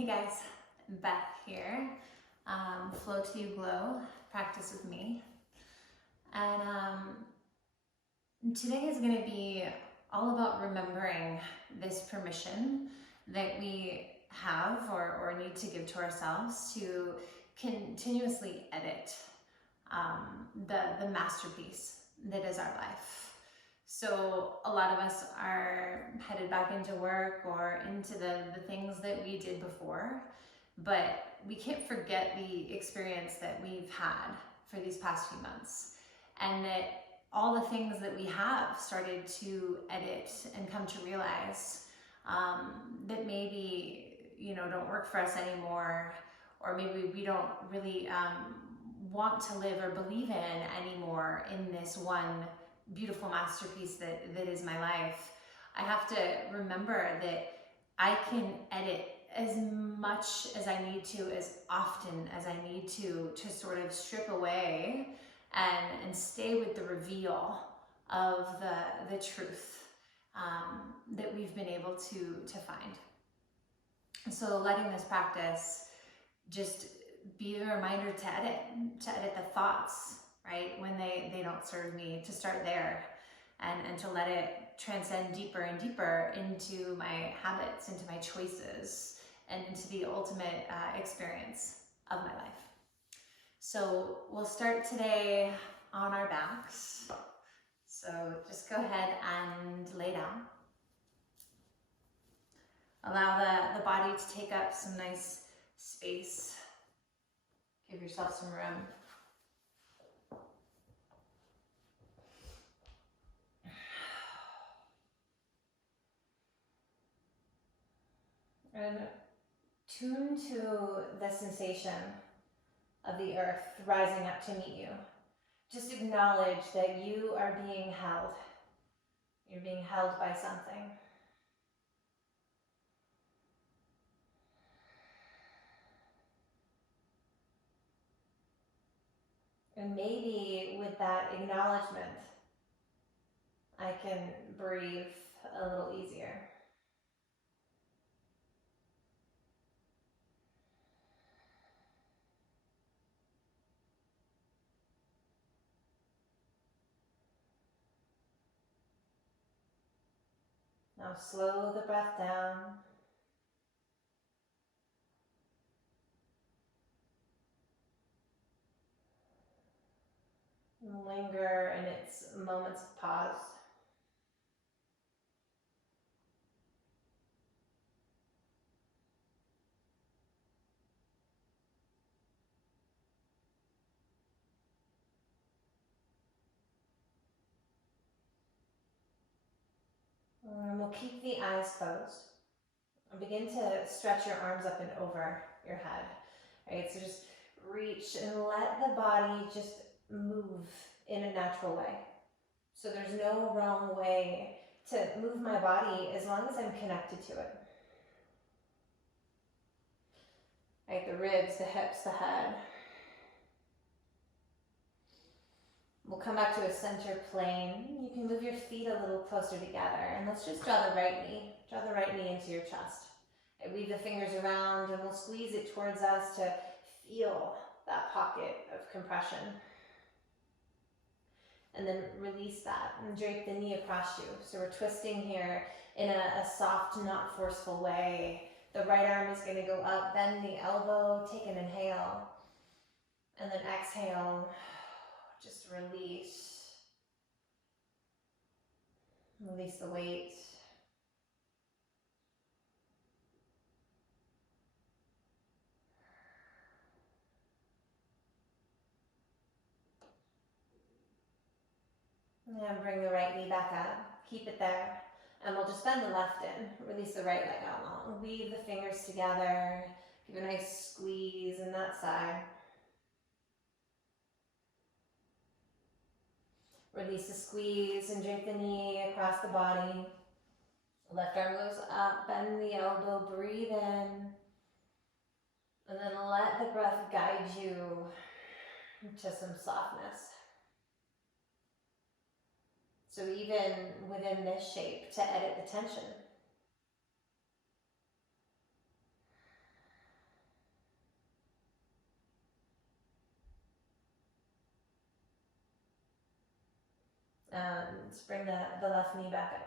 Hey guys, Beth here. Flow to you glow, practice with me. And today is going to be all about remembering this permission that we have or need to give to ourselves to continuously edit the masterpiece that is our life. So a lot of us are headed back into work or into the things that we did before, but we can't forget the experience that we've had for these past few months, and that all the things that we have started to edit and come to realize that maybe, don't work for us anymore, or maybe we don't really want to live or believe in anymore in this one beautiful masterpiece that is my life. I have to remember that I can edit as much as I need to, as often as I need to sort of strip away and stay with the reveal of the truth that we've been able to find. And so letting this practice just be a reminder to edit the thoughts, right? When they don't serve me, to start there and to let it transcend deeper and deeper into my habits, into my choices, and into the ultimate experience of my life. So we'll start today on our backs. So just go ahead and lay down. Allow the body to take up some nice space. Give yourself some room. And tune to the sensation of the earth rising up to meet you. Just acknowledge that you are being held. You're being held by something. And maybe with that acknowledgement, I can breathe a little easier. Now slow the breath down. Linger in its moments of pause. And we'll keep the eyes closed. And begin to stretch your arms up and over your head. Right? So just reach and let the body just move in a natural way. So there's no wrong way to move my body as long as I'm connected to it. Right? The ribs, the hips, the head. We'll come back to a center plane. You can move your feet a little closer together, and let's just draw the right knee. Draw the right knee into your chest. And weave the fingers around, and we'll squeeze it towards us to feel that pocket of compression. And then release that and drape the knee across you. So we're twisting here in a soft, not forceful way. The right arm is going to go up, bend the elbow, take an inhale, and then exhale. Just release. Release the weight. And bring the right knee back up. Keep it there. And we'll just bend the left in. Release the right leg out long. Weave the fingers together. Give a nice squeeze in that side. Release the squeeze and drape the knee across the body. Left arm goes up, bend the elbow, breathe in. And then let the breath guide you to some softness. So even within this shape, to edit the tension. and bring the left knee back up.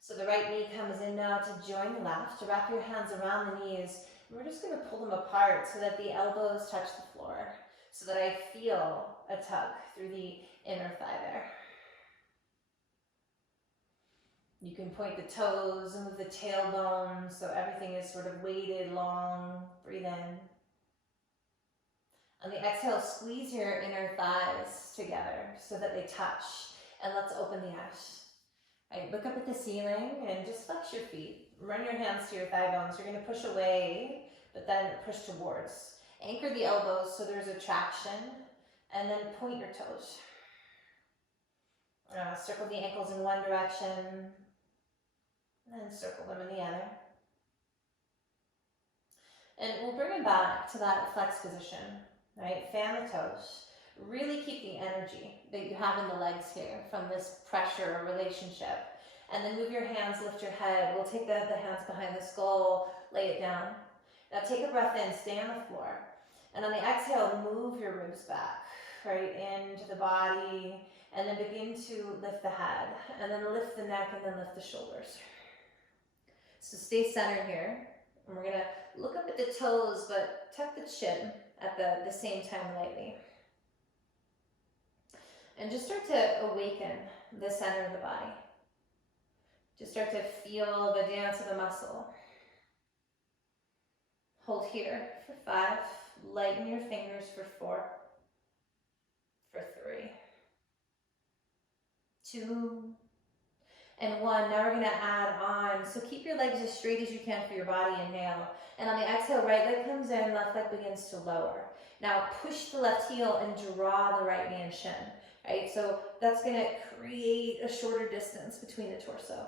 So the right knee comes in now to join the left. To wrap your hands around the knees. We're just going to pull them apart so that the elbows touch the floor, so that I feel a tug through the inner thigh there. You can point the toes and move the tailbone so everything is sort of weighted long. Breathe in. On the exhale, squeeze your inner thighs together so that they touch. And let's open the eyes. Right, look up at the ceiling and just flex your feet. Run your hands to your thigh bones. You're going to push away, but then push towards. Anchor the elbows so there's a traction, and then point your toes. Circle the ankles in one direction, and circle them in the other. And we'll bring them back to that flex position, right? Fan the toes. Really keep the energy that you have in the legs here from this pressure relationship. And then move your hands, lift your head. We'll take the hands behind the skull, lay it down. Now take a breath in, stay on the floor. And on the exhale, move your ribs back, right, into the body. And then begin to lift the head. And then lift the neck and then lift the shoulders. So stay centered here. And we're going to look up at the toes, but tuck the chin at the same time lightly. And just start to awaken the center of the body. Just start to feel the dance of the muscle. Hold here for 5. Lighten your fingers for 4. For 3. 2. And 1. Now we're going to add on. So keep your legs as straight as you can for your body. Inhale. And on the exhale, right leg comes in, left leg begins to lower. Now push the left heel and draw the right knee and shin. Right, so that's going to create a shorter distance between the torso.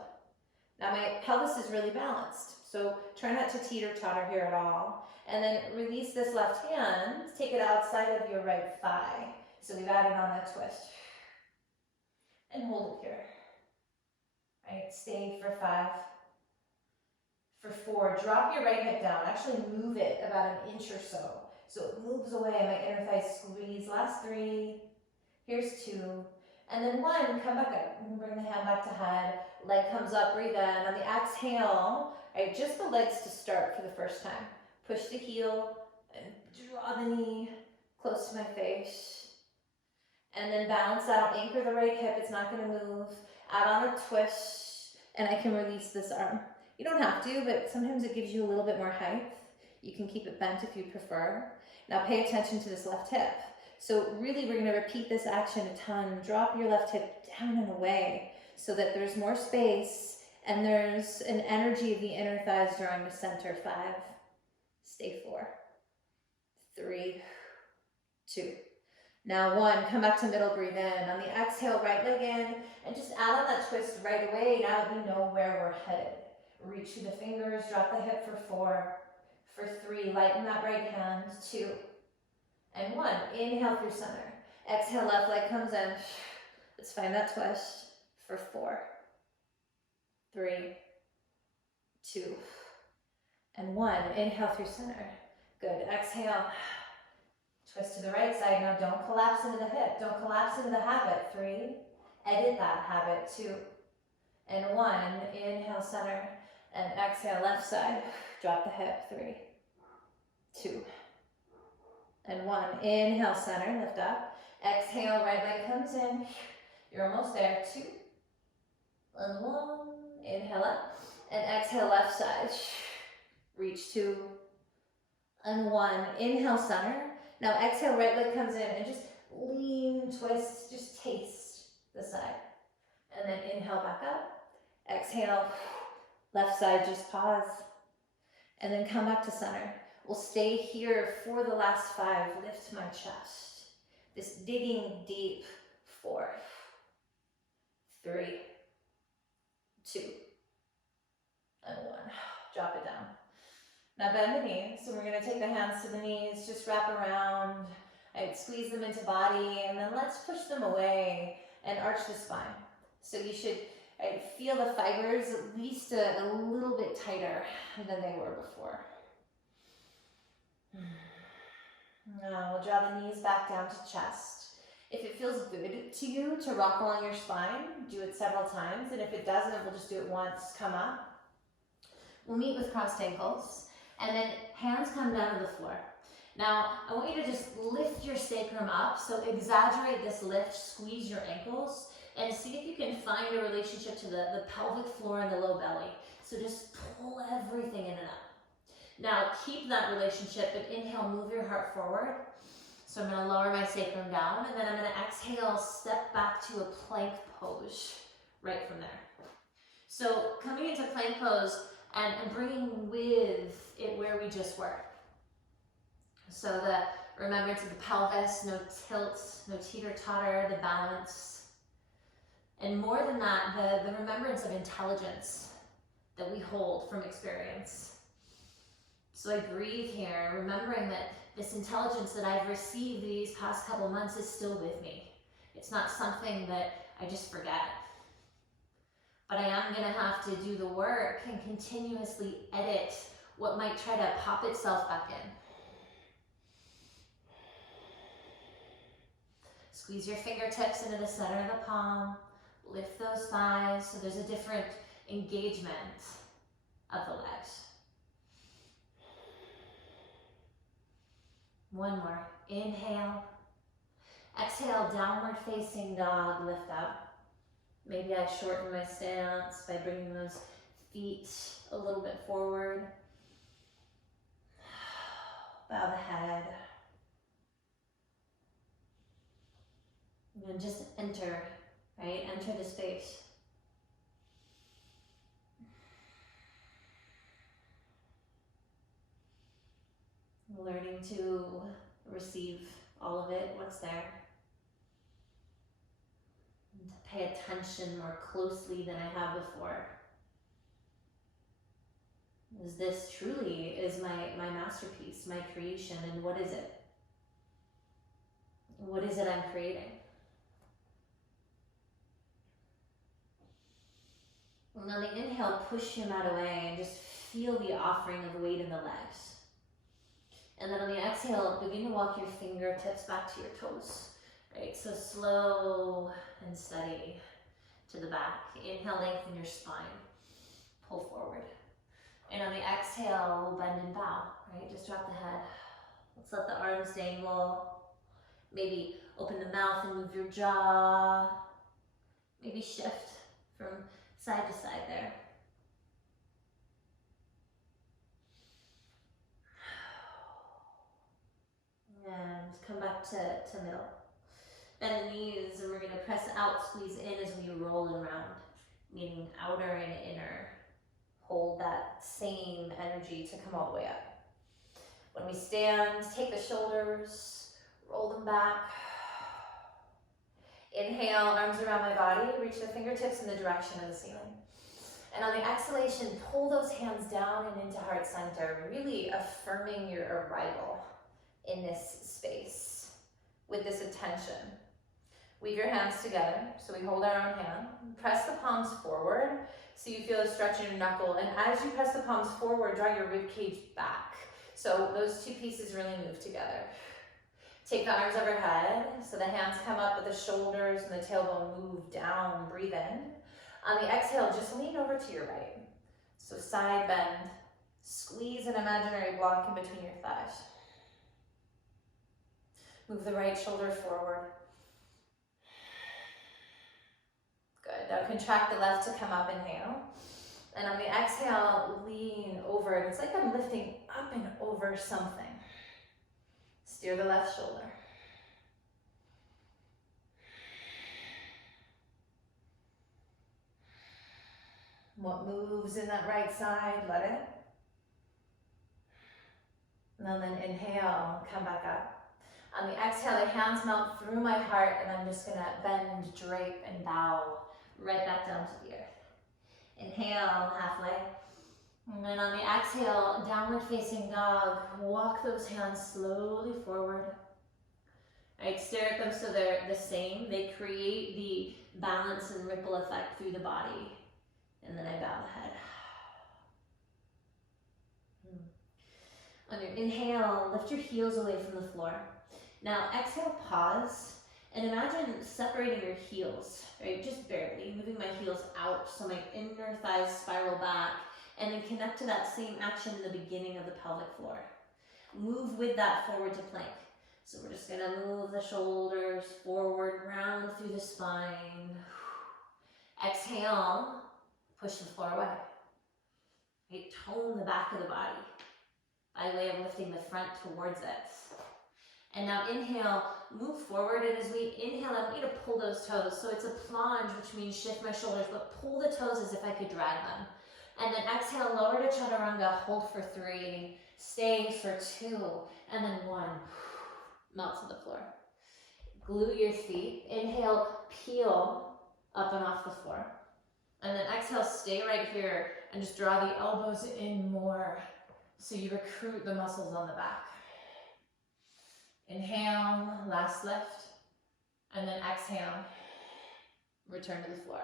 Now my pelvis is really balanced, so try not to teeter-totter here at all. And then release this left hand, take it outside of your right thigh. So we've added on that twist. And hold it here. Right, stay for 5. For 4, drop your right hip down. Actually move it about an inch or so. So it moves away, my inner thigh squeeze. Last 3. Here's 2, and then 1, come back up, and bring the hand back to head, leg comes up, breathe in. On the exhale, right, just the legs to start for the first time. Push the heel, and draw the knee close to my face. And then balance out, anchor the right hip, it's not gonna move. Add on a twist, and I can release this arm. You don't have to, but sometimes it gives you a little bit more height. You can keep it bent if you prefer. Now pay attention to this left hip. So really we're going to repeat this action a ton. Drop your left hip down and away so that there's more space and there's an energy of the inner thighs drawing to center. 5, stay 4, 3, 2. Now 1, come back to middle, breathe in. On the exhale, right leg in and just add on that twist right away. Now that we know where we're headed. Reach through the fingers, drop the hip for 4, for 3, lighten that right hand, 2. And 1, inhale through center. Exhale, left leg comes in. Let's find that twist for 4, 3, 2, and 1. Inhale through center. Good. Exhale. Twist to the right side. Now don't collapse into the hip. Don't collapse into the habit. 3. Edit that habit. 2. And 1. Inhale, center. And exhale, left side. Drop the hip. 3, 2. And 1, inhale, center, lift up. Exhale, right leg comes in. You're almost there. 2, and 1, inhale up. And exhale, left side. Reach 2, and 1, inhale, center. Now exhale, right leg comes in and just lean, twist, just taste the side. And then inhale, back up. Exhale, left side, just pause. And then come back to center. We'll stay here for the last 5. Lift my chest. This digging deep. 4, 3, 2, and 1. Drop it down. Now bend the knees. So we're going to take the hands to the knees. Just wrap around. Right, squeeze them into body. And then let's push them away and arch the spine. So you should feel the fibers at least a little bit tighter than they were before. Now we'll draw the knees back down to chest. If it feels good to you to rock along your spine, do it several times. And if it doesn't, we'll just do it once. Come up. We'll meet with crossed ankles. And then hands come down to the floor. Now, I want you to just lift your sacrum up. So exaggerate this lift, squeeze your ankles, and see if you can find a relationship to the pelvic floor and the low belly. So just pull everything in and up. Now, keep that relationship, but inhale, move your heart forward. So I'm going to lower my sacrum down, and then I'm going to exhale, step back to a plank pose right from there. So coming into plank pose and bringing with it where we just were. So the remembrance of the pelvis, no tilt, no teeter-totter, the balance. And more than that, the remembrance of intelligence that we hold from experience. So I breathe here, remembering that this intelligence that I've received these past couple months is still with me. It's not something that I just forget. But I am going to have to do the work and continuously edit what might try to pop itself back in. Squeeze your fingertips into the center of the palm. Lift those thighs so there's a different engagement of the legs. One more. Inhale. Exhale, downward facing dog, lift up. Maybe I shorten my stance by bringing those feet a little bit forward. Bow the head. And just enter, right? Enter the space. Learning to receive all of it, what's there. And to pay attention more closely than I have before. Is this truly is my masterpiece, my creation, and what is it? What is it I'm creating? And on the inhale, push your mat away and just feel the offering of weight in the legs. And then on the exhale, begin to walk your fingertips back to your toes, right? So slow and steady to the back. Inhale, lengthen your spine. Pull forward. And on the exhale, bend and bow, right? Just drop the head. Let's let the arms dangle. Maybe open the mouth and move your jaw. Maybe shift from side to side there. And come back to middle. Bend the knees, and we're going to press out, squeeze in as we roll and round, meaning outer and inner. Hold that same energy to come all the way up. When we stand, take the shoulders, roll them back. Inhale, arms around my body, reach the fingertips in the direction of the ceiling. And on the exhalation, pull those hands down and into heart center, really affirming your arrival in this space with this attention. Weave your hands together, so we hold our own hand. Press the palms forward, so you feel a stretch in your knuckle. And as you press the palms forward, draw your rib cage back. So those two pieces really move together. Take the arms overhead, so the hands come up, but the shoulders and the tailbone move down. Breathe in. On the exhale, just lean over to your right. So side bend. Squeeze an imaginary block in between your thighs. Move the right shoulder forward. Good. Now contract the left to come up, inhale. And on the exhale, lean over. It's like I'm lifting up and over something. Steer the left shoulder. What moves in that right side, let it. And then inhale, come back up. On the exhale, the hands melt through my heart, and I'm just gonna bend, drape, and bow right back down to the earth. Inhale, halfway. And then on the exhale, downward facing dog, walk those hands slowly forward. Right, stare at them so they're the same. They create the balance and ripple effect through the body. And then I bow the head. On your inhale, lift your heels away from the floor. Now exhale, pause, And imagine separating your heels, right? Just barely, moving my heels out so my inner thighs spiral back, and then connect to that same action in the beginning of the pelvic floor. Move with that forward to plank. So we're just gonna move the shoulders forward, round through the spine. Exhale, push the floor away. Okay, tone the back of the body by way of lifting the front towards it. And now inhale, move forward, and as we inhale, I want you to pull those toes. So it's a plunge, which means shift my shoulders, but pull the toes as if I could drag them. And then exhale, lower to chaturanga, hold for 3, stay for 2, and then 1. Melt to the floor. Glue your feet. Inhale, peel up and off the floor. And then exhale, stay right here and just draw the elbows in more so you recruit the muscles on the back. Inhale, last lift, and then exhale, return to the floor.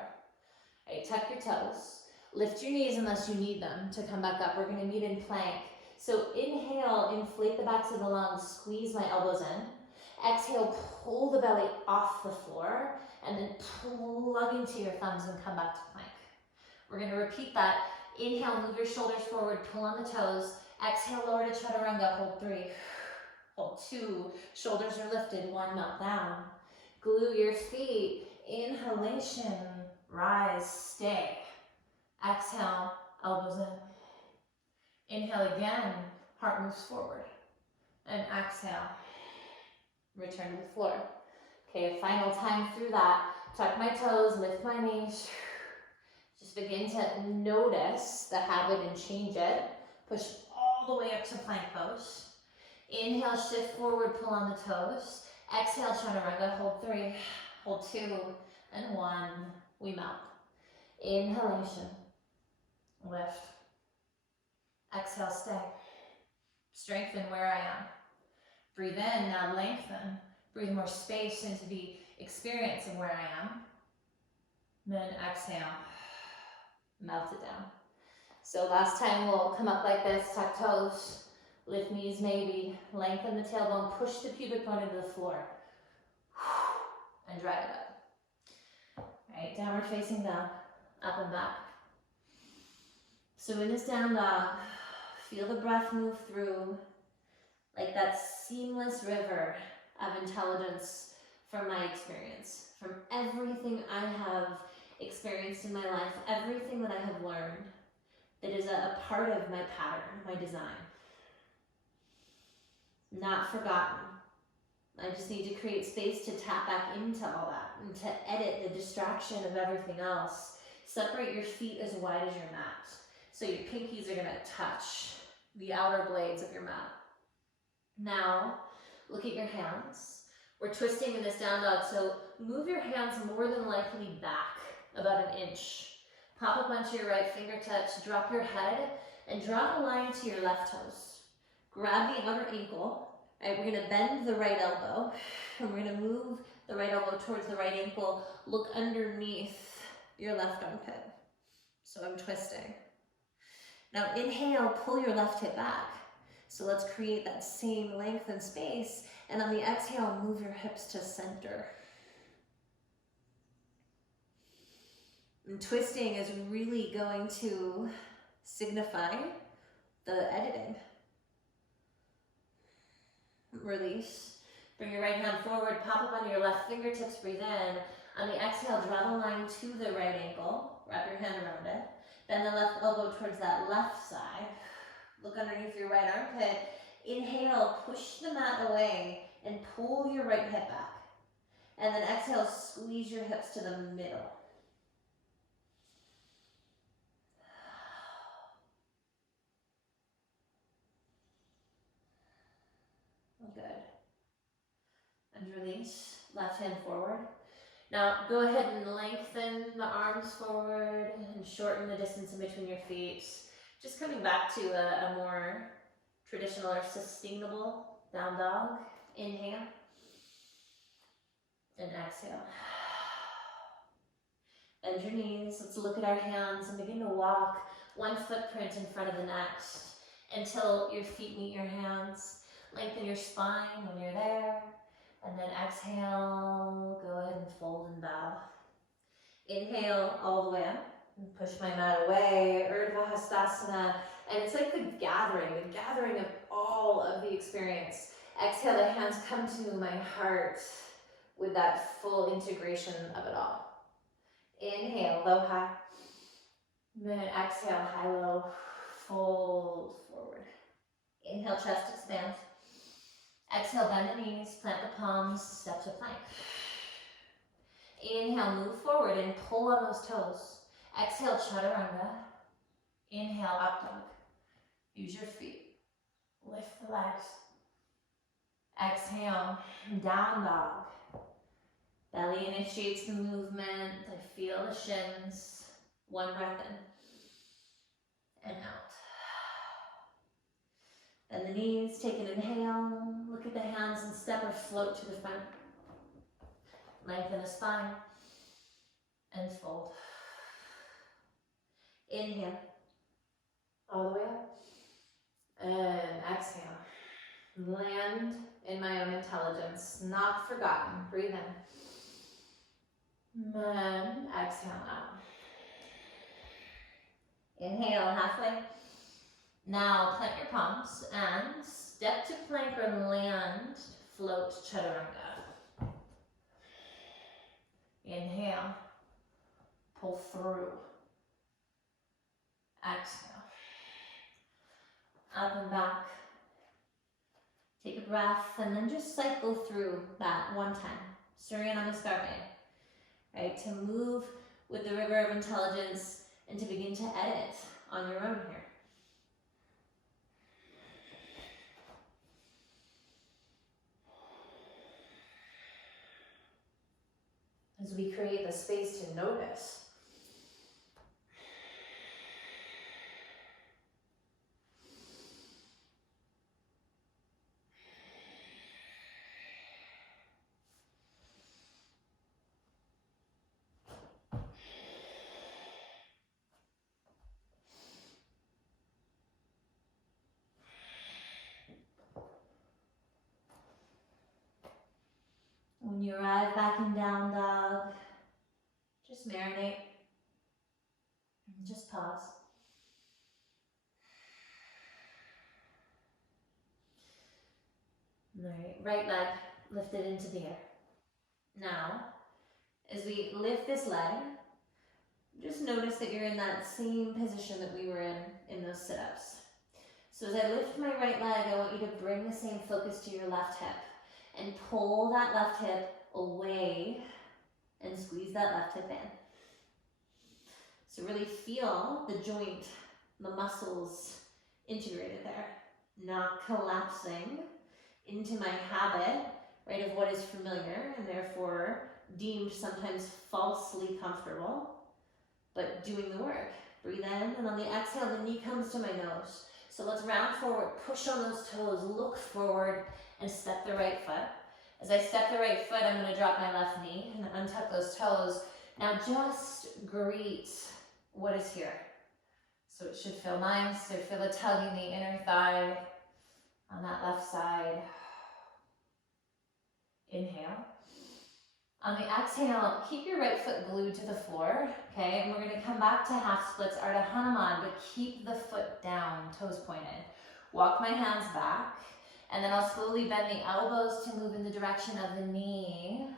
All right, tuck your toes. Lift your knees unless you need them to come back up. We're gonna meet in plank. So inhale, inflate the backs of the lungs, squeeze my elbows in. Exhale, pull the belly off the floor, and then plug into your thumbs and come back to plank. We're gonna repeat that. Inhale, move your shoulders forward, pull on the toes. Exhale, lower to chaturanga, hold 3. Hold 2, shoulders are lifted, 1, melt down. Glue your feet, inhalation, rise, stay. Exhale, elbows in. Inhale again, heart moves forward. And exhale, return to the floor. Okay, final time through that. Tuck my toes, lift my knees. Just begin to notice the habit and change it. Push all the way up to plank pose. Inhale, shift forward, pull on the toes. Exhale, chaturanga, hold 3, hold 2, and 1. We melt. Inhalation, lift. Exhale, stay. Strengthen where I am. Breathe in, now lengthen. Breathe more space into the experience of where I am. Then exhale, melt it down. So last time we'll come up like this, tuck toes. Lift knees maybe, lengthen the tailbone, push the pubic bone into the floor, and drag it up. All right, downward facing dog, up and back. So in this down dog, feel the breath move through like that seamless river of intelligence from my experience, from everything I have experienced in my life, everything that I have learned that is a part of my pattern, my design. Not forgotten. I just need to create space to tap back into all that and to edit the distraction of everything else. Separate your feet as wide as your mat. So your pinkies are gonna touch the outer blades of your mat. Now, look at your hands. We're twisting in this down dog, so move your hands more than likely back about 1 inch. Pop up onto your right fingertips, drop your head, and draw a line to your left toes. Grab the outer ankle. All right, we're gonna bend the right elbow, and we're gonna move the right elbow towards the right ankle. Look underneath your left armpit. So I'm twisting. Now inhale, pull your left hip back. So let's create that same length and space. And on the exhale, move your hips to center. And twisting is really going to signify the editing. Release. Bring your right hand forward, pop up on your left fingertips, breathe in. On the exhale, draw the line to the right ankle, wrap your hand around it. Bend the left elbow towards that left side. Look underneath your right armpit. Inhale, push the mat away and pull your right hip back. And then exhale, squeeze your hips to the middle. Good. And release, left hand forward. Now go ahead and lengthen the arms forward and shorten the distance in between your feet. Just coming back to a more traditional or sustainable down dog. Inhale and exhale. Bend your knees. Let's look at our hands and begin to walk one footprint in front of the next until your feet meet your hands. Lengthen your spine when you're there. And then exhale, go ahead and fold and bow. Inhale all the way up. And push my mat away, Urdhva Hastasana. And it's like the gathering of all of the experience. Exhale, the hands come to my heart with that full integration of it all. Inhale, low, high. Then exhale, high, low, fold forward. Inhale, chest expands. Exhale, bend the knees, plant the palms, step to plank. Inhale, move forward and pull on those toes. Exhale, chaturanga. Inhale, up dog. Use your feet. Lift the legs. Exhale, down dog. Belly initiates the movement. I feel the shins. One breath in and out. Bend the knees, take an inhale. Look at the hands and step or float to the front. Lengthen the spine and fold. Inhale, all the way up. And exhale. Land in my own intelligence, not forgotten. Breathe in. And exhale out. Inhale, halfway. Now plant your palms and step to plank or land, float chaturanga. Inhale, pull through. Exhale. Up and back. Take a breath and then just cycle through that one time. Surya Namaskar. Right, to move with the river of intelligence and to begin to edit on your own here. As we create the space to notice. When you arrive back in down dog, just marinate and just pause. All right, right leg lifted into the air. Now, as we lift this leg, just notice that you're in that same position that we were in those sit-ups. So as I lift my right leg, I want you to bring the same focus to your left hip and pull that left hip away and squeeze that left hip in. So really feel the joint, the muscles integrated there, not collapsing into my habit, right, of what is familiar and therefore deemed sometimes falsely comfortable, but doing the work. Breathe in, and on the exhale, the knee comes to my nose. So let's round forward, push on those toes, look forward, and step the right foot. As I step the right foot, I'm going to drop my left knee and untuck those toes. Now just greet what is here. So it should feel nice. So feel a tug in the inner thigh on that left side. Inhale. On the exhale, keep your right foot glued to the floor, okay? And we're going to come back to half splits, Ardha Hanuman, but keep the foot down, toes pointed. Walk my hands back, and then I'll slowly bend the elbows to move in the direction of the knee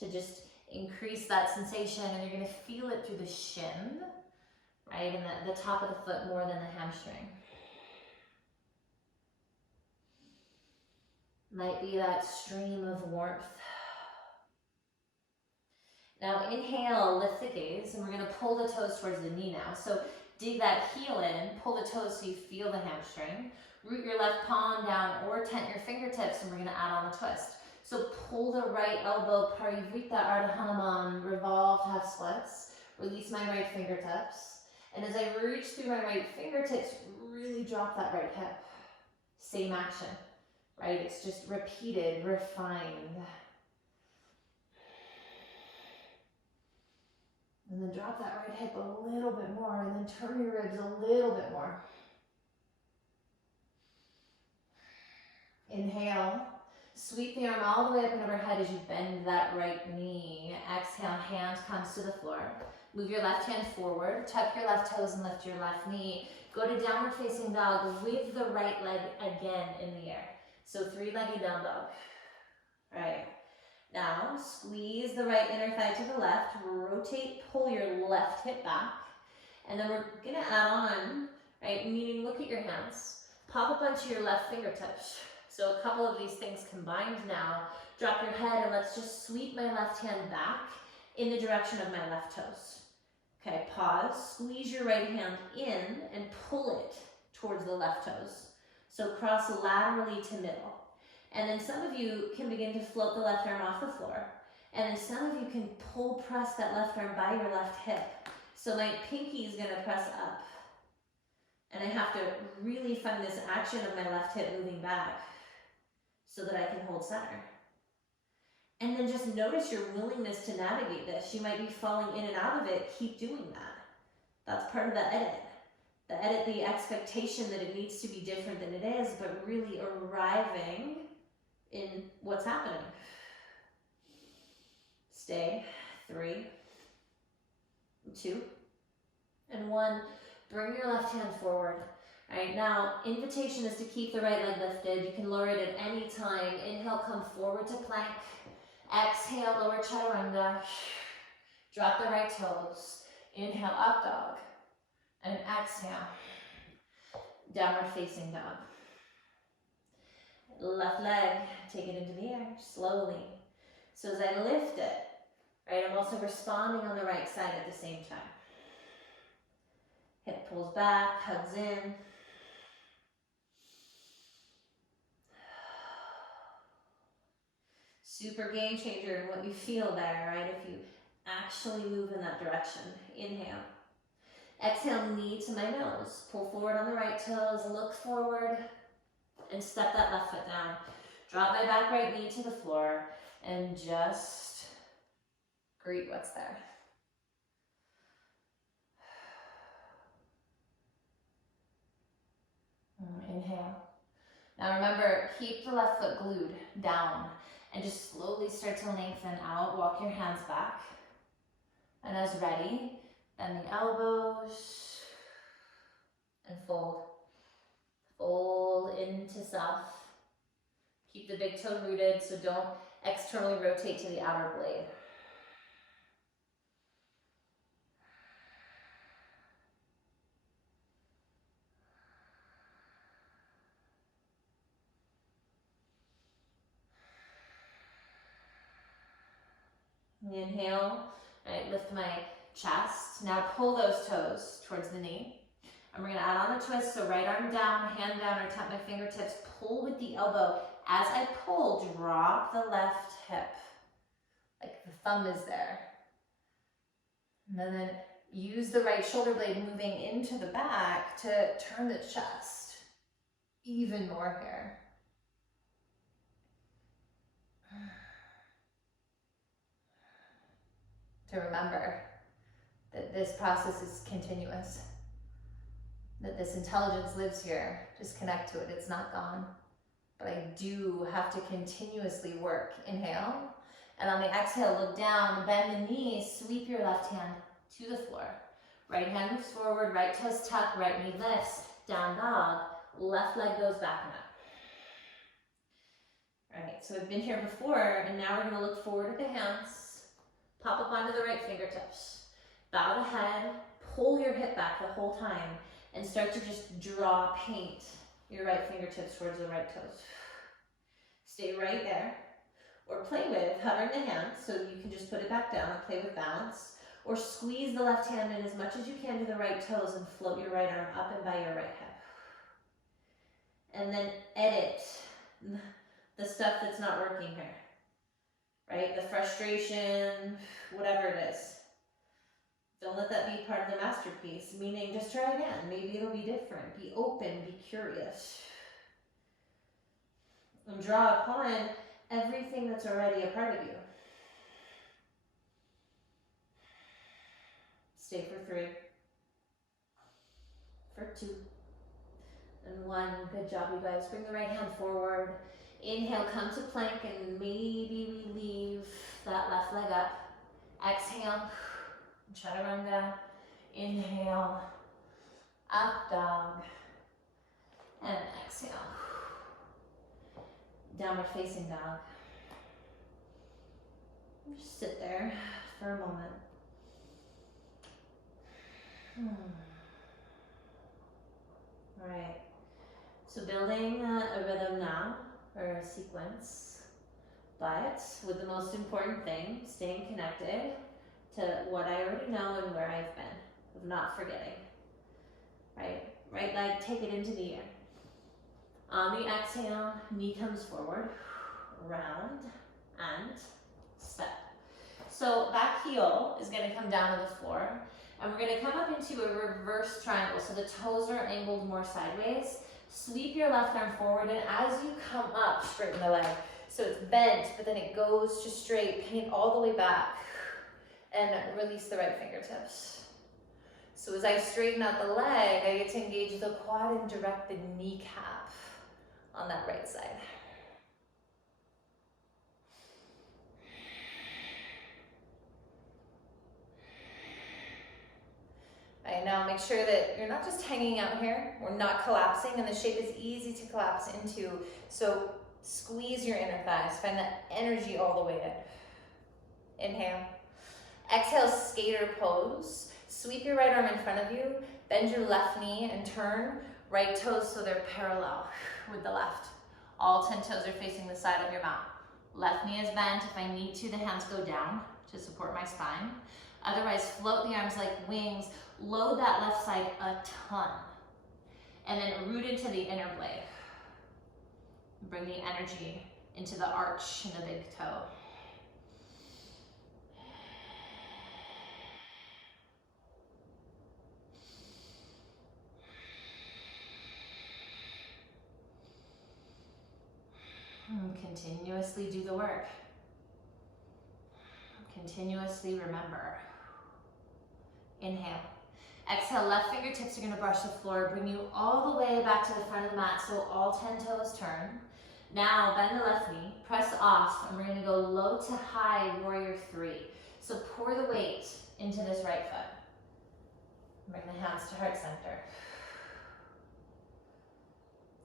to just increase that sensation, and you're going to feel it through the shin, right? And the top of the foot more than the hamstring. Might be that stream of warmth. Now inhale, lift the gaze, and we're going to pull the toes towards the knee now. So dig that heel in, pull the toes so you feel the hamstring. Root your left palm down or tent your fingertips, and we're going to add on a twist. So pull the right elbow, Parivrita Ardha Hanuman, revolve half splits. Release my right fingertips. And as I reach through my right fingertips, really drop that right hip. Same action, right? It's just repeated, refined. And then drop that right hip a little bit more, and then turn your ribs a little bit more. Inhale, Sweep the arm all the way up and overhead as you bend that right knee. Exhale, hand comes to the floor. Move your left hand forward, tuck your left toes and lift your left knee. Go to downward facing dog with the right leg again in the air. So three-legged down dog. Right. Now, squeeze the right inner thigh to the left, rotate, pull your left hip back, and then we're gonna add on, right, meaning look at your hands. Pop up onto your left fingertips. So a couple of these things combined now. Drop your head and let's just sweep my left hand back in the direction of my left toes. Okay, pause, squeeze your right hand in and pull it towards the left toes. So cross laterally to middle. And then some of you can begin to float the left arm off the floor. And then some of you can pull press that left arm by your left hip. So my pinky is gonna press up. And I have to really find this action of my left hip moving back so that I can hold center. And then just notice your willingness to navigate this. You might be falling in and out of it. Keep doing that. That's part of the edit. The edit, the expectation that it needs to be different than it is, but really arriving in what's happening. Stay. 3, 2, and 1. Bring your left hand forward. All right, now, invitation is to keep the right leg lifted. You can lower it at any time. Inhale, come forward to plank. Exhale, lower chaturanga. Drop the right toes. Inhale, up dog. And exhale, downward facing dog. Left leg, take it into the air, slowly. So as I lift it, right, I'm also responding on the right side at the same time. Hip pulls back, hugs in. Super game changer in what you feel there, right? If you actually move in that direction. Inhale. Exhale, knee to my nose. Pull forward on the right toes, look forward, and step that left foot down. Drop my back right knee to the floor, and just greet what's there. Inhale. Now remember, keep the left foot glued down and just slowly start to lengthen out. Walk your hands back. And as ready, bend the elbows and fold. Fold into self. Keep the big toe rooted, so don't externally rotate to the outer blade. Inhale, right, lift my chest. Now pull those toes towards the knee. And we're gonna add on a twist, so right arm down, hand down, or tap my fingertips, pull with the elbow. As I pull, drop the left hip, like the thumb is there. And then use the right shoulder blade moving into the back to turn the chest even more here. To remember that this process is continuous, that this intelligence lives here. Just connect to it, it's not gone. But I do have to continuously work. Inhale, and on the exhale, look down, bend the knees, sweep your left hand to the floor. Right hand moves forward, right toes tuck, right knee lifts, down dog, left leg goes back and up. All right, so we've been here before, and now we're gonna look forward at the hands. Pop up onto the right fingertips. Bow the head, pull your hip back the whole time, and start to just draw, paint your right fingertips towards the right toes. Stay right there. Or play with hovering the hand, so you can just put it back down and play with balance. Or squeeze the left hand in as much as you can to the right toes and float your right arm up and by your right hip. And then edit the stuff that's not working here. Right? The frustration, whatever it is. Don't let that be part of the masterpiece, meaning just try again. Maybe it'll be different. Be open, be curious. And draw upon everything that's already a part of you. Stay for 3, for 2, and 1. Good job, you guys. Bring the right hand forward. Inhale, come to plank, and maybe we leave that left leg up. Exhale, try to run down. Inhale, up dog, and exhale. Downward facing dog. Just sit there for a moment. All right, so building a rhythm now, or a sequence, but with the most important thing, staying connected to what I already know and where I've been, of not forgetting, right? Right leg, take it into the air. On the exhale, knee comes forward, round, and step. So back heel is gonna come down to the floor, and we're gonna come up into a reverse triangle. So the toes are angled more sideways. Sweep your left arm forward, and as you come up, straighten the leg. So it's bent, but then it goes to straight, pin it all the way back, and release the right fingertips. So as I straighten out the leg, I get to engage the quad and direct the kneecap on that right side. All right, now make sure that you're not just hanging out here, we're not collapsing, and the shape is easy to collapse into. So squeeze your inner thighs, find that energy all the way in. Inhale. Exhale, skater pose. Sweep your right arm in front of you, bend your left knee and turn right toes so they're parallel with the left. All 10 toes are facing the side of your mat. Left knee is bent. If I need to, the hands go down to support my spine. Otherwise, float the arms like wings. Load that left side a ton. And then root into the inner blade. Bring the energy into the arch and the big toe. Continuously do the work. Continuously remember. Inhale. Exhale, left fingertips are going to brush the floor, bring you all the way back to the front of the mat, so all 10 toes turn. Now bend the left knee, press off, and we're going to go low to high, warrior 3. So pour the weight into this right foot. Bring the hands to heart center.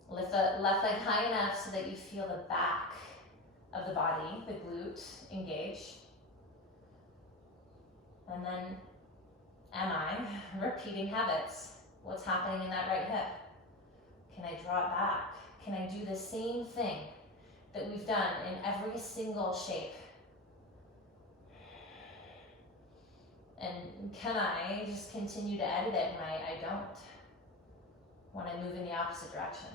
Lift the left leg high enough so that you feel the back of the body, the glute, engage. And then, am I repeating habits? What's happening in that right hip? Can I draw it back? Can I do the same thing that we've done in every single shape? And can I just continue to edit it when I don't? When I move in the opposite direction?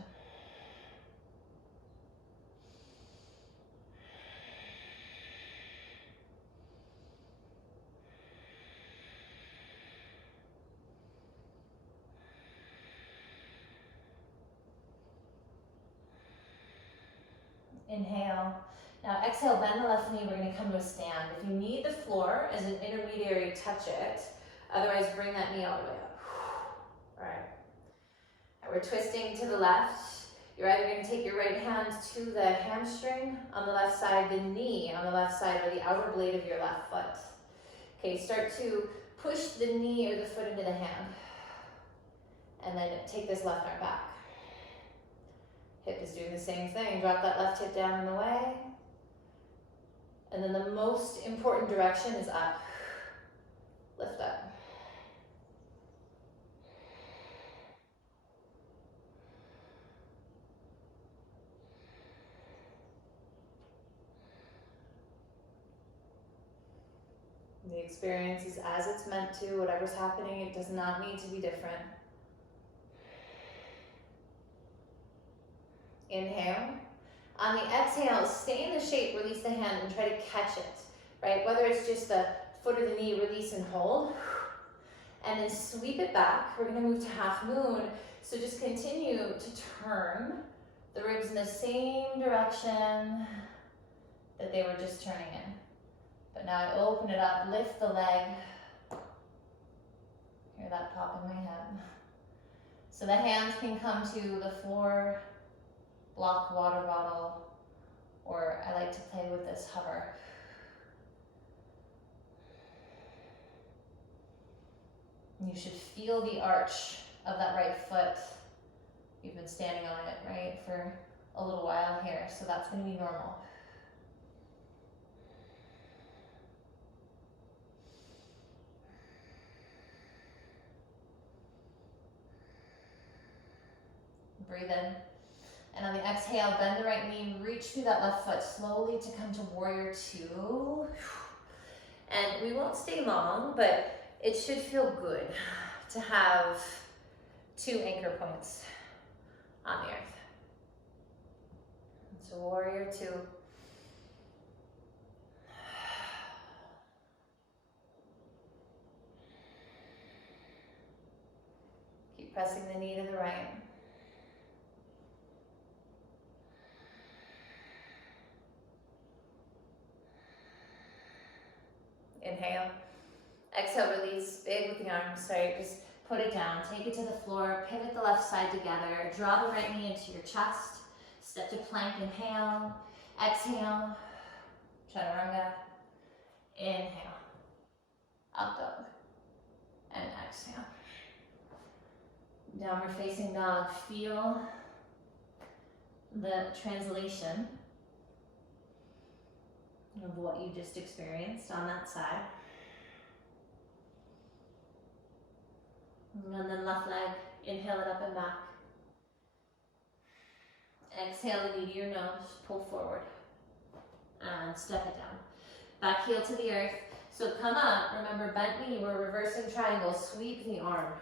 Inhale. Now exhale, bend the left knee, we're gonna come to a stand. If you need the floor as an intermediary, touch it. Otherwise, bring that knee all the way up. All right. And we're twisting to the left. You're either gonna take your right hand to the hamstring on the left side, the knee on the left side, or the outer blade of your left foot. Okay, start to push the knee or the foot into the hand. And then take this left arm back. Hip is doing the same thing. Drop that left hip down and away. And then the most important direction is up. Lift up. The experience is as it's meant to. Whatever's happening, it does not need to be different. Inhale. On the exhale, stay in the shape, release the hand, and try to catch it, right? Whether it's just the foot or the knee, release and hold. And then sweep it back. We're gonna move to half moon. So just continue to turn the ribs in the same direction that they were just turning in. But now I open it up, lift the leg. Hear that pop in my head. So the hands can come to the floor, block water bottle, or I like to play with this hover. You should feel the arch of that right foot. You've been standing on it, right, for a little while here, so that's going to be normal. Breathe in. And on the exhale, bend the right knee, reach through that left foot slowly to come to warrior two. And we won't stay long, but it should feel good to have 2 anchor points on the earth. So warrior two. Keep pressing the knee to the right. Inhale. Exhale, release big with the arms. Sorry, just put it down. Take it to the floor. Pivot the left side together. Draw the right knee into your chest. Step to plank. Inhale. Exhale. Chaturanga. Inhale. Up dog. And exhale. Downward facing dog. Feel the translation of what you just experienced on that side. And then left leg, inhale it up and back. Exhale the knee to your nose, pull forward. And step it down. Back heel to the earth. So come up, remember bent knee, we're reversing triangle, sweep the arm.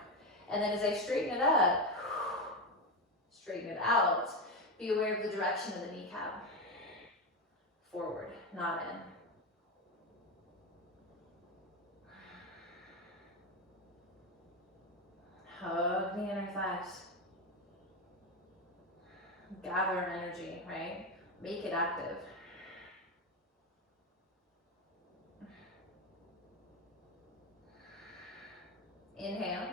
And then as I straighten it up, straighten it out, be aware of the direction of the kneecap. Forward, not in. Hug the inner thighs. Gather energy, right? Make it active. Inhale.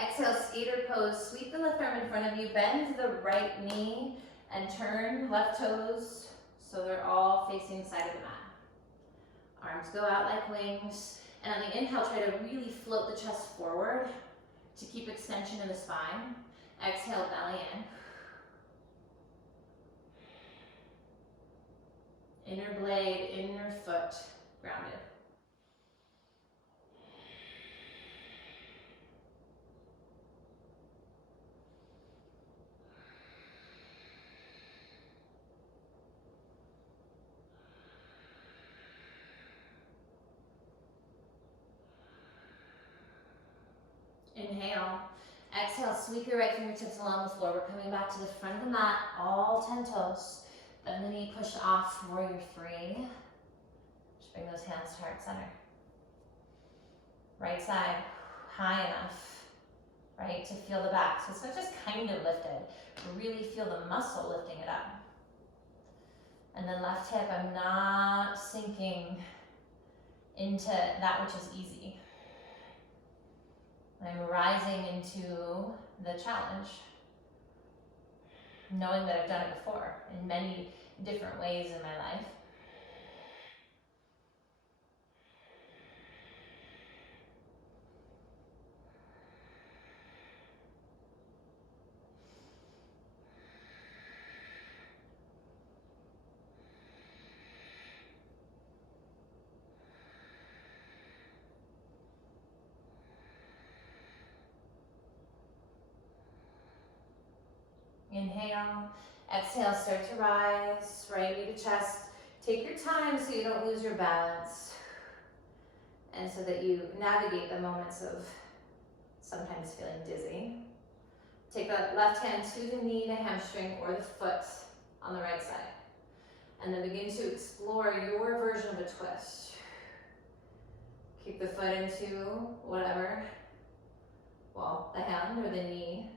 Exhale, skater pose. Sweep the left arm in front of you. Bend the right knee and turn left toes so they're all facing the side of the mat. Arms go out like wings. And on the inhale, try to really float the chest forward to keep extension in the spine. Exhale, belly in. Inner blade, inner foot, grounded. Inhale. Exhale, sweep your right fingertips along the floor. We're coming back to the front of the mat, all 10 toes. Bend the knee, push off, warrior three. Just bring those hands to heart center. Right side, high enough, right, to feel the back. So it's not just kind of lifted, really feel the muscle lifting it up. And then left hip, I'm not sinking into that which is easy. I'm rising into the challenge, knowing that I've done it before in many different ways in my life. Inhale, exhale, start to rise, right knee to chest. Take your time so you don't lose your balance and so that you navigate the moments of sometimes feeling dizzy. Take that left hand to the knee, the hamstring, or the foot on the right side. And then begin to explore your version of a twist. Keep the foot into whatever, well, the hand or the knee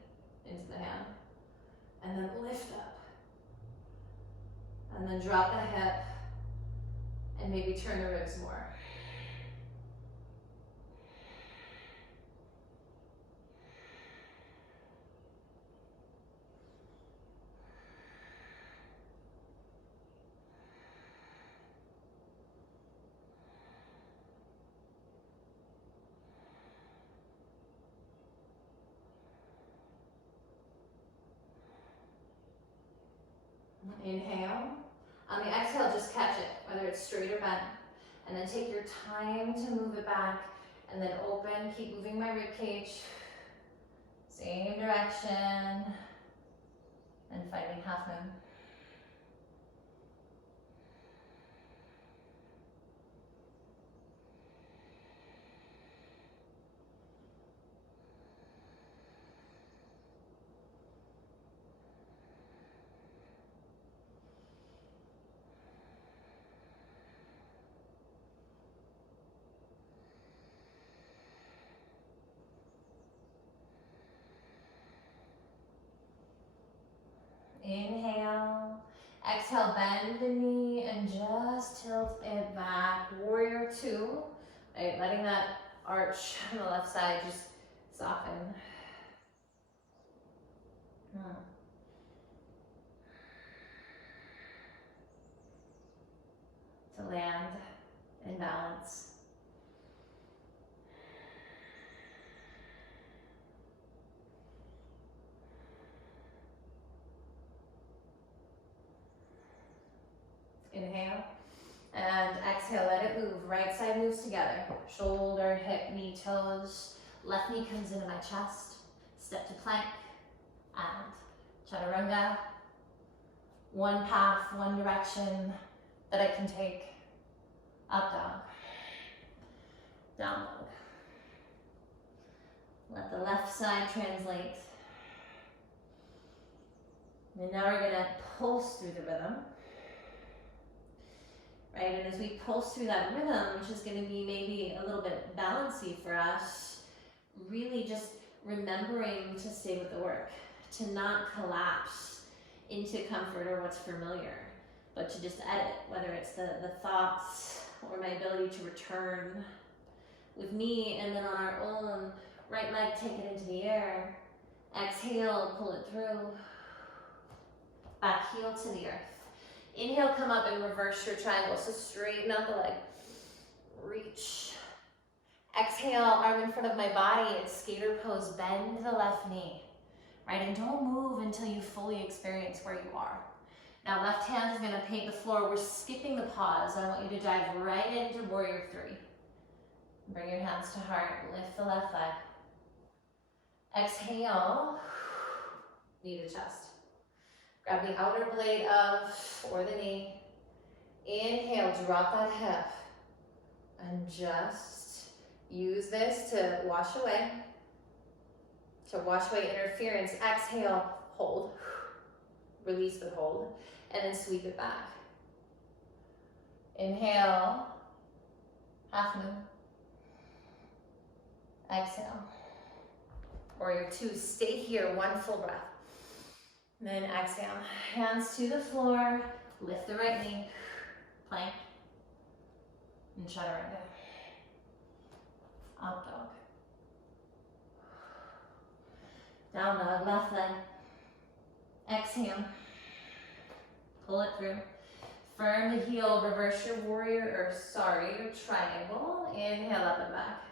into the hand. And then lift up. And then drop the hip and maybe turn the ribs more. Inhale. On the exhale, just catch it, whether it's straight or bent. And then take your time to move it back. And then open, keep moving my rib cage. Same direction. And finding half moon. Inhale. Exhale, bend the knee and just tilt it back. Warrior two. Right, letting that arch on the left side just soften. To land in balance. Inhale. And exhale, let it move. Right side moves together. Shoulder, hip, knee, toes. Left knee comes into my chest. Step to plank. And chaturanga. One path, one direction that I can take. Up dog. Down dog. Let the left side translate. And now we're gonna pulse through the rhythm. Right, and as we pulse through that rhythm, which is going to be maybe a little bit balancy for us, really just remembering to stay with the work, to not collapse into comfort or what's familiar, but to just edit, whether it's the thoughts or my ability to return with me, and then on our own, right leg, take it into the air, exhale, pull it through, back heel to the earth. Inhale, come up and reverse your triangle. So straighten out the leg. Reach. Exhale, arm in front of my body. It's skater pose. Bend the left knee. Right? And don't move until you fully experience where you are. Now, left hand is going to paint the floor. We're skipping the pause. I want you to dive right into warrior three. Bring your hands to heart. Lift the left leg. Exhale. Knee to chest. Grab the outer blade of, or the knee. Inhale, drop that hip. And just use this to wash away interference. Exhale, hold. Release but hold. And then sweep it back. Inhale, half moon. Exhale. Warrior two, stay here, one full breath. Then exhale, hands to the floor, lift the right knee, plank, and chaturanga. Up dog. Down dog, left leg. Exhale, pull it through. Firm the heel, reverse your your triangle. Inhale, up and back.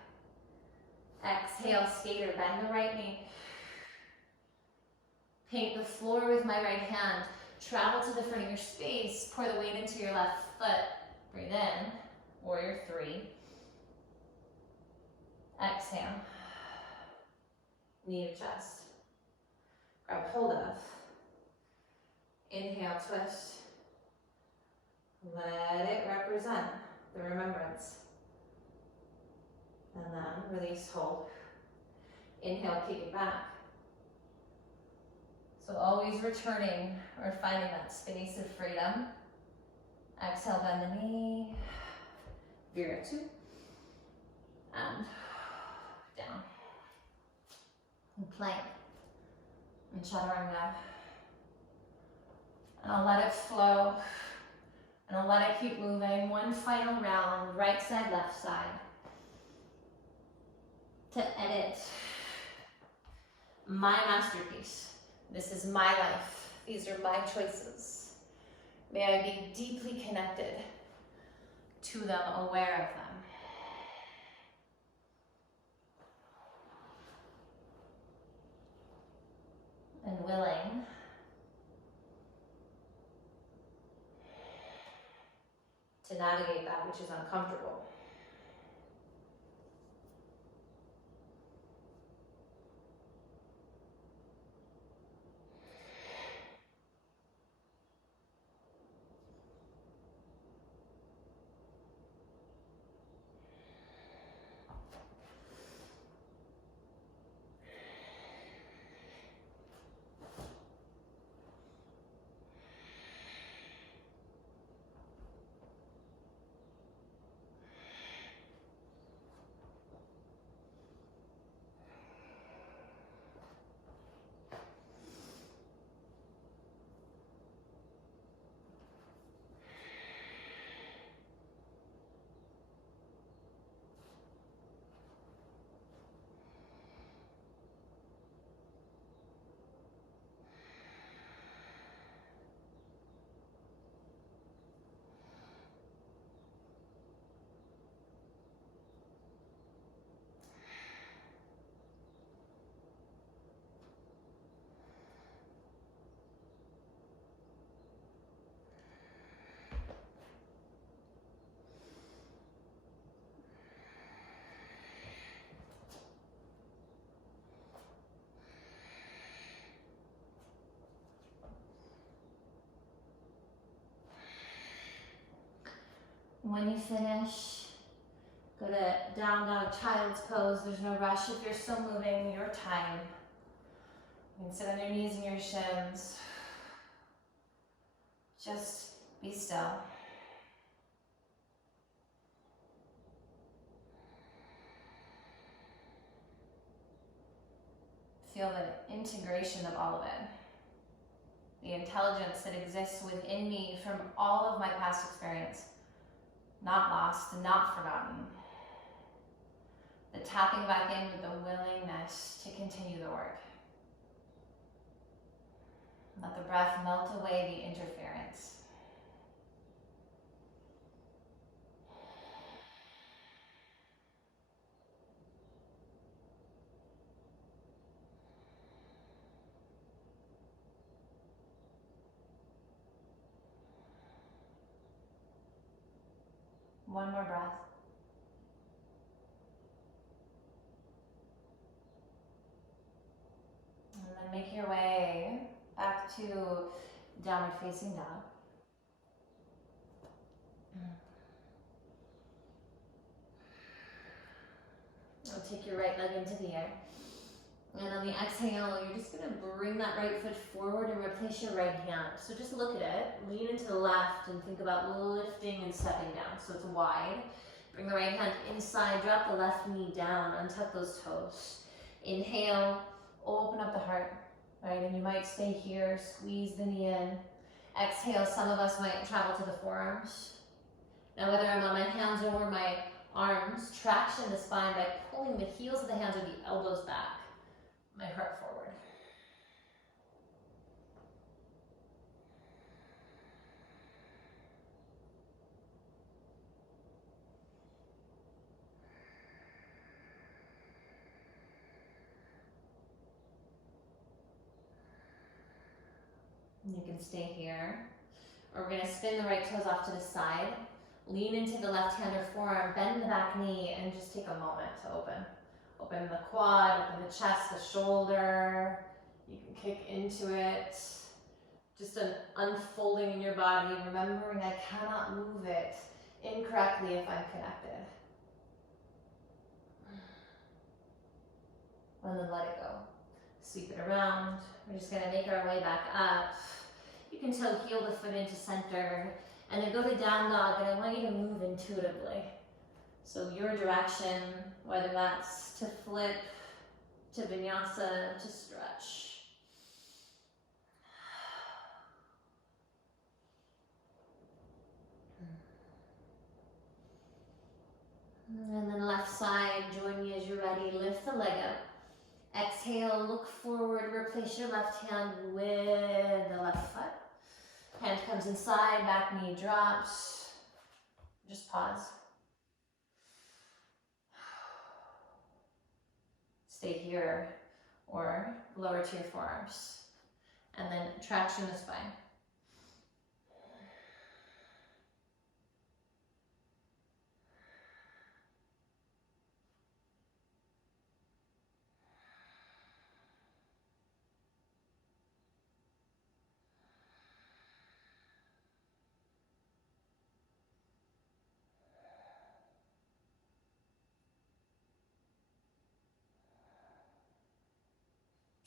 Exhale, skater, bend the right knee. Paint the floor with my right hand. Travel to the front of your space. Pour the weight into your left foot. Breathe in. Warrior three. Exhale. Knee to chest. Grab hold of. Inhale, twist. Let it represent the remembrance. And then release, hold. Inhale, kick it back. So always returning or finding that space of freedom. Exhale, bend the knee. Vira two. And down. And plank. And chaturanga. And I'll let it flow. And I'll let it keep moving. One final round, right side, left side. To edit my masterpiece. This is my life. These are my choices. May I be deeply connected to them, aware of them. And willing navigate that which is uncomfortable. When you finish, go to down dog, child's pose. There's no rush. If you're still moving, your time. You can sit on your knees and your shins. Just be still. Feel the integration of all of it. The intelligence that exists within me from all of my past experience. Not lost, not forgotten. The tapping back in with the willingness to continue the work. Let the breath melt away the interference. One more breath. And then make your way back to downward facing dog. And take your right leg into the air. And on the exhale, you're just gonna bring that right foot forward and replace your right hand. So just look at it, lean into the left and think about lifting and stepping down. So it's wide. Bring the right hand inside, drop the left knee down, untuck those toes. Inhale, open up the heart, right? And you might stay here, squeeze the knee in. Exhale, some of us might travel to the forearms. Now whether I'm on my hands or my arms, traction the spine by pulling the heels of the hands or the elbows back. My heart forward. You can stay here. Or we're going to spin the right toes off to the side. Lean into the left hand or forearm, bend the back knee, and just take a moment to open. Open the quad, open the chest, the shoulder. You can kick into it. Just an unfolding in your body, remembering I cannot move it incorrectly if I'm connected. And then let it go. Sweep it around. We're just gonna make our way back up. You can toe heel the foot into center, and then go to down dog, and I want you to move intuitively. So your direction, whether that's to flip, to vinyasa, to stretch. And then left side, join me as you're ready. Lift the leg up. Exhale, look forward, replace your left hand with the left foot. Hand comes inside, back knee drops. Just pause. Stay here or lower to your forearms. And then traction the spine.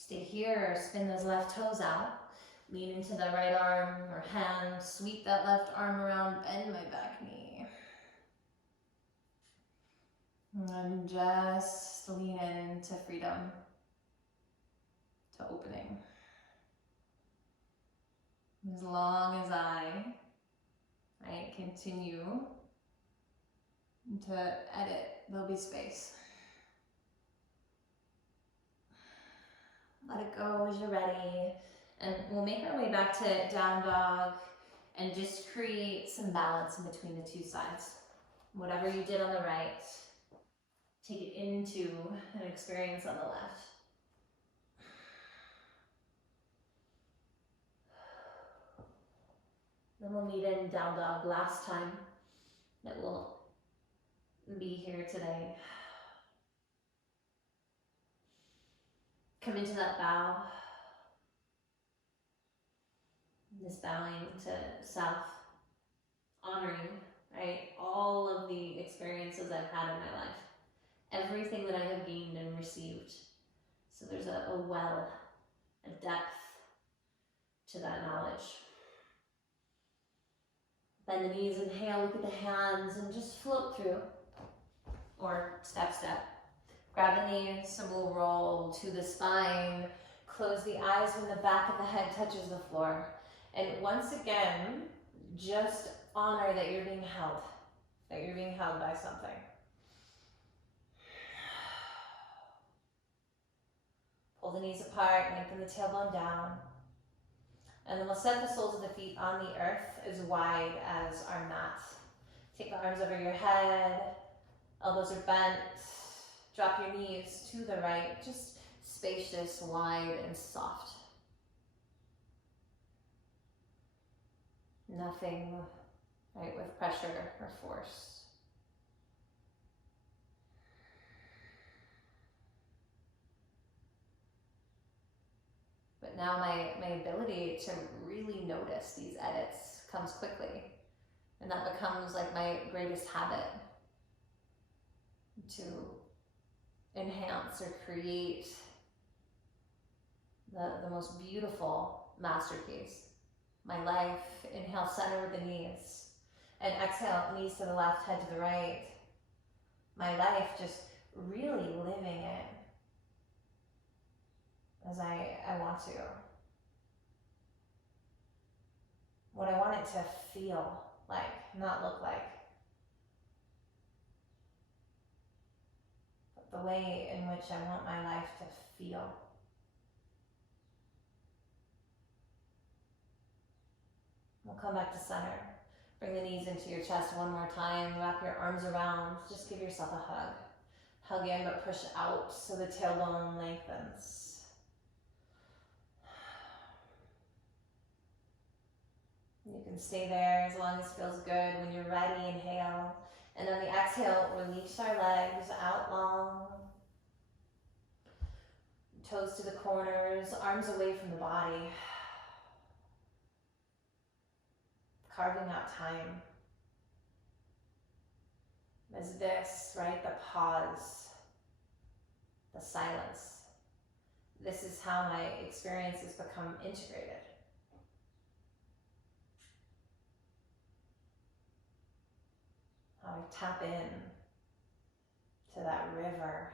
Stay here, or spin those left toes out. Lean into the right arm or hand, sweep that left arm around, bend my back knee. And just lean into freedom, to opening. As long as I continue to edit, there'll be space. Let it go as you're ready. And we'll make our way back to down dog and just create some balance in between the two sides. Whatever you did on the right, take it into an experience on the left. Then we'll meet in down dog last time that we'll be here today. Come into that bow. This bowing to self, honoring, right? All of the experiences I've had in my life, everything that I have gained and received. So there's a well, a depth to that knowledge. Bend the knees, inhale, look at the hands, and just float through, or step. Grab the knees, and we'll roll to the spine. Close the eyes when the back of the head touches the floor. And once again, just honor that you're being held by something. Pull the knees apart, lengthen the tailbone down. And then we'll set the soles of the feet on the earth as wide as our mat. Take the arms over your head, elbows are bent. Drop your knees to the right, just spacious, wide, and soft. Nothing, right, with pressure or force. But now my ability to really notice these edits comes quickly. And that becomes like my greatest habit, to enhance or create the most beautiful masterpiece. My life. Inhale, center with the knees. And exhale, knees to the left, head to the right. My life, just really living it as I want to. What I want it to feel like, not look like. But the way in which I want my life to feel. We'll come back to center. Bring the knees into your chest one more time. Wrap your arms around. Just give yourself a hug. Hug in, but push out so the tailbone lengthens. You can stay there as long as it feels good. When you're ready, inhale. And on the exhale, release our legs out long. Toes to the corners, arms away from the body. Carving out time. As this, right, the pause, the silence. This is how my experiences become integrated. How I tap in to that river